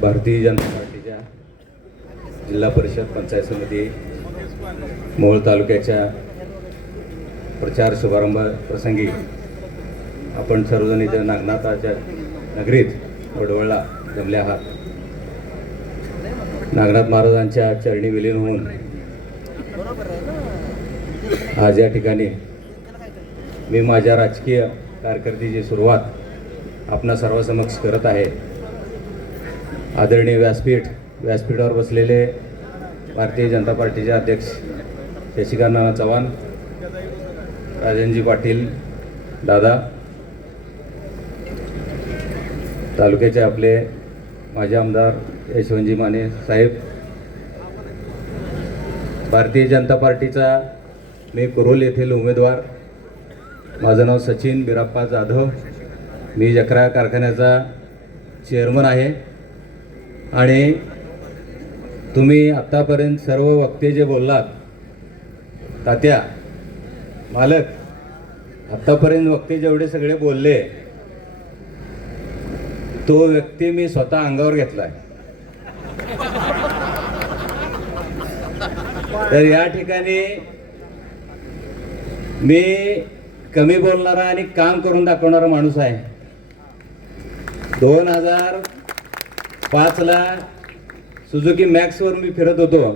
भारतीय जनता पार्टीच्या जिल्हा परिषद पंचायत समिती मोहोळ तालुक्याच्या प्रचार शुभारंभ प्रसंगी आपण सर्वजण इथे नागनाथाच्या नगरीत वडवळला जमले आहात. नागनाथ महाराजांच्या चरणी विलीन होऊन आज या ठिकाणी मी माझ्या राजकीय कारकिर्दीची सुरुवात आपणा सर्वासमक्ष करत आहे. आदरणीय व्यासपीठ व्यासपीठावर बसलेले भारतीय जनता पार्टीचे अध्यक्ष शशिकांत नाना चव्हाण राजनजी पाटील दादा तालुक्याचे आपले माजी आमदार यशवंतजी माने साहेब भारतीय जनता पार्टीचा मी कुरोल येथील उमेदवार माझं नाव सचिन बिराप्पा जाधव. मी जकरा कारखान्याचा चेअरमन आहे. आणि तुम्ही आत्तापर्यंत सर्व वक्ते जे बोललात तात्या मालक आत्तापर्यंत वक्ते जेवढे सगळे बोलले तो व्यक्ती मी स्वतः अंगावर घेतलाय. तर या ठिकाणी मी कमी बोलणारा आणि काम करून दाखवणारा माणूस आहे. दोन हजार पाचला सुझुकी मॅक्सवर मी फिरत होतो.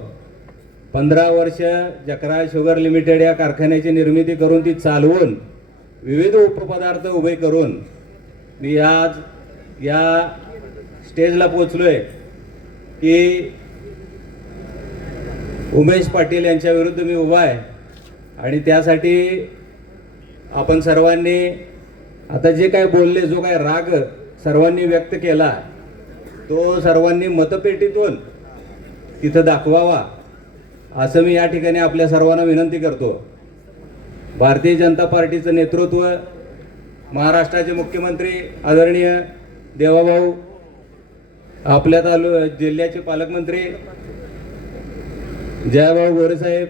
पंधरा वर्ष जकरा शुगर लिमिटेड या कारखान्याची निर्मिती करून ती चालवून विविध उपपदार्थ उभे करून मी आज या स्टेजला पोचलो आहे की उमेश पाटील यांच्या विरुद्ध मी उभा आहे. आणि त्यासाठी आपण सर्वांनी आता जे काय बोलले जो काय राग सर्वांनी व्यक्त केला तो सर्वांनी मतपेटीतून तिथं दाखवावा असं मी या ठिकाणी आपल्या सर्वांना विनंती करतो. भारतीय जनता पार्टीचं नेतृत्व महाराष्ट्राचे मुख्यमंत्री आदरणीय देवाभाऊ आपल्या तालु जिल्ह्याचे पालकमंत्री जयभाऊ गोरेसाहेब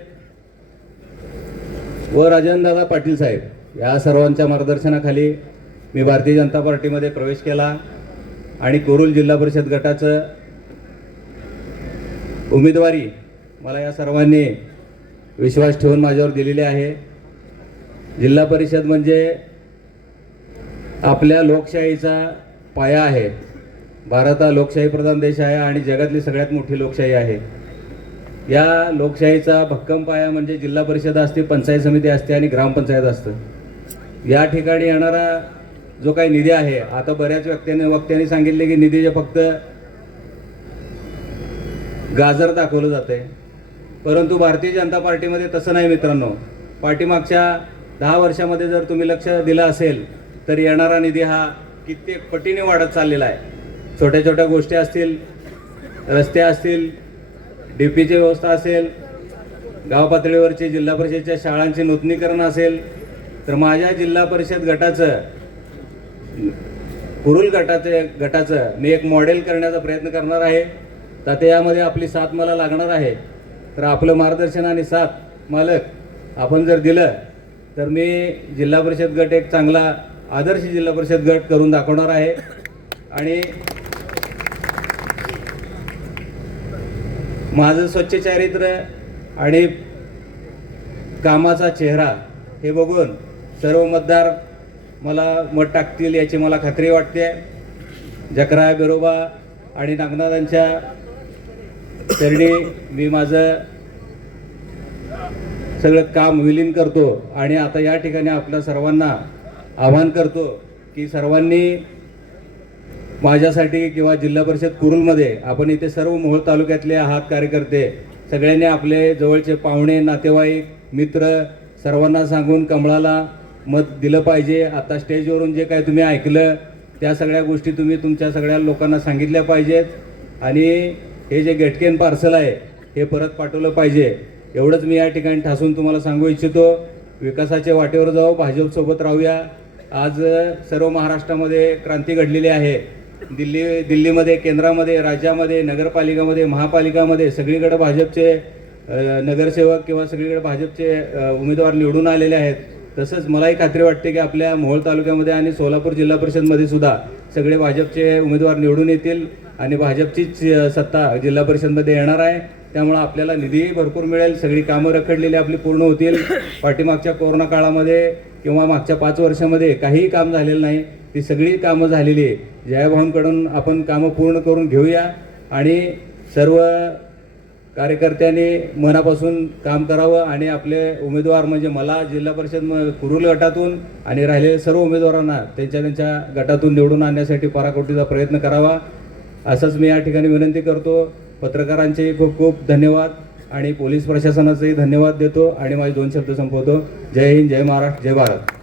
व राजनदादा पाटील साहेब. या सर्वांच्या मार्गदर्शनाखाली मी भारतीय जनता पार्टीमध्ये प्रवेश केला आणि कुरुल जिल्हा परिषद गटाचं उमेदवारी मला या सर्वांनी विश्वास ठेवून माझ्यावर दिलेली आहे. जिल्हा परिषद म्हणजे आपल्या लोकशाहीचा पाया आहे. भारत हा लोकशाही प्रधान देश आहे आणि जगातली सगळ्यात मोठी लोकशाही आहे. या लोकशाहीचा भक्कम पाया म्हणजे जिल्हा परिषद असते पंचायत समिती असते आणि ग्रामपंचायत असतं. या ठिकाणी येणारा जो काही निधी आहे आता बऱ्याच व्यक्तीने वक्त्यांनी सांगितले की निधीचे फक्त गाजर दाखवलं जाते परंतु भारतीय जनता पार्टीमध्ये तसं नाही मित्रांनो. पाठीमागच्या दहा वर्षामध्ये जर तुम्ही लक्ष दिलं असेल तर येणारा निधी हा कित्येक पटीने वाढत चाललेला आहे. छोट्या छोट्या गोष्टी असतील रस्ते असतील डी पीची व्यवस्था असेल गाव पातळीवरची जिल्हा परिषदेच्या शाळांचे नूतनीकरण असेल तर माझ्या जिल्हा परिषद गटाचं कुरुल गटाचे गटाचं मी एक मॉडेल करण्याचा प्रयत्न करणार आहे. तर यामध्ये आपली साथ मला लागणार आहे. तर आपलं मार्गदर्शन आणि साथ मालक आपण जर दिलं तर मी जिल्हा परिषद गट एक चांगला आदर्श जिल्हा परिषद गट करून दाखवणार आहे. आणि माझं स्वच्छ चारित्र्य आणि कामाचा चेहरा हे बघून सर्व मतदार मला मत टाकतील याची मला खात्री वाटते. जकरा बिरोबा आणि नागनाथांच्या चरणी मी माझं सगळं काम विलीन करतो आणि आता या ठिकाणी आपल्या सर्वांना आवाहन करतो की सर्वांनी माझ्यासाठी किंवा जिल्हा परिषद कुरुलमध्ये आपण इथे सर्व मोहोळ तालुक्यातले आहात कार्यकर्ते सगळ्यांनी आपले जवळचे पाहुणे नातेवाईक मित्र सर्वांना सांगून कमळाला मत दिलं पाहिजे. आता स्टेजवरून जे काय तुम्ही ऐकलं त्या सगळ्या गोष्टी तुम्ही तुमच्या सगळ्या लोकांना सांगितल्या पाहिजेत. आणि हे जे गेटकेन पार्सल आहे हे परत पाठवलं पाहिजे. एवढंच मी या ठिकाणी ठासून तुम्हाला सांगू इच्छितो. विकासाच्या वाटेवर जाऊ भाजपसोबत राहूया. आज सर्व महाराष्ट्रामध्ये क्रांती घडलेली आहे. दिल्ली दिल्लीमध्ये केंद्रामध्ये राज्यामध्ये नगरपालिकामध्ये महापालिकामध्ये सगळीकडे भाजपचे नगरसेवक किंवा सगळीकडे भाजपचे उमेदवार निवडून आलेले आहेत. तसंच मलाही खात्री वाटते की आपल्या मोहोळ तालुक्यामध्ये आणि सोलापूर जिल्हा परिषदमध्ये सुद्धा सगळे भाजपचे उमेदवार निवडून येतील आणि भाजपचीच सत्ता जिल्हा परिषदमध्ये येणार आहे. त्यामुळं आपल्याला निधीही भरपूर मिळेल सगळी कामं रखडलेली आपली पूर्ण होतील. पाठीमागच्या कोरोना काळामध्ये किंवा मागच्या पाच वर्षामध्ये काहीही काम झालेलं नाही. ती सगळी कामं झालेली आहे. जयाभाऊंकडून आपण कामं पूर्ण करून घेऊया आणि सर्व कार्यकर्त्यांनी मनापासून काम करावं आणि आपले उमेदवार म्हणजे मला जिल्हा परिषद म- कुरुल गटातून आणि राहिलेल्या सर्व उमेदवारांना त्यांच्या त्यांच्या गटातून निवडून आणण्यासाठी पराकोटीचा प्रयत्न करावा. असंच मी या ठिकाणी विनंती करतो. पत्रकारांचेही खूप खूप धन्यवाद आणि पोलीस प्रशासनाचेही धन्यवाद देतो आणि माझे दोन शब्द संपवतो. जय हिंद जय महाराष्ट्र जय भारत.